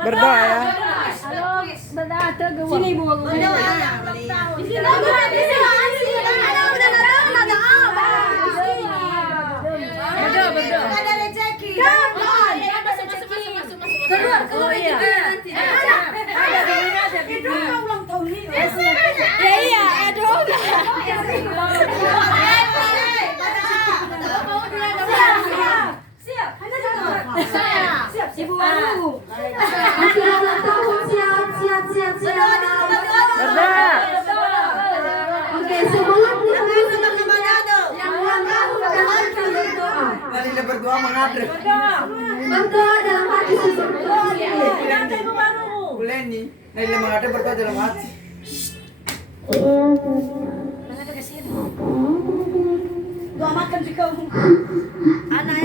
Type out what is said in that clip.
Berdoa ya. Sini Bu. Keluar ya. Itu ulang tahun ini. Ya iya, aduh. Siap. Siap. Ibu baru. Masih ulang tahun, siap. Berdoa. Oke, sebelum kita yang ulang tahun akan berdoa. Mari kita berdoa mengatur. Berdoa dalam hati sesungguhnya. Boleh nih. Nah, ini mengatur berdoa dalam hati. Doa makan juga. Anak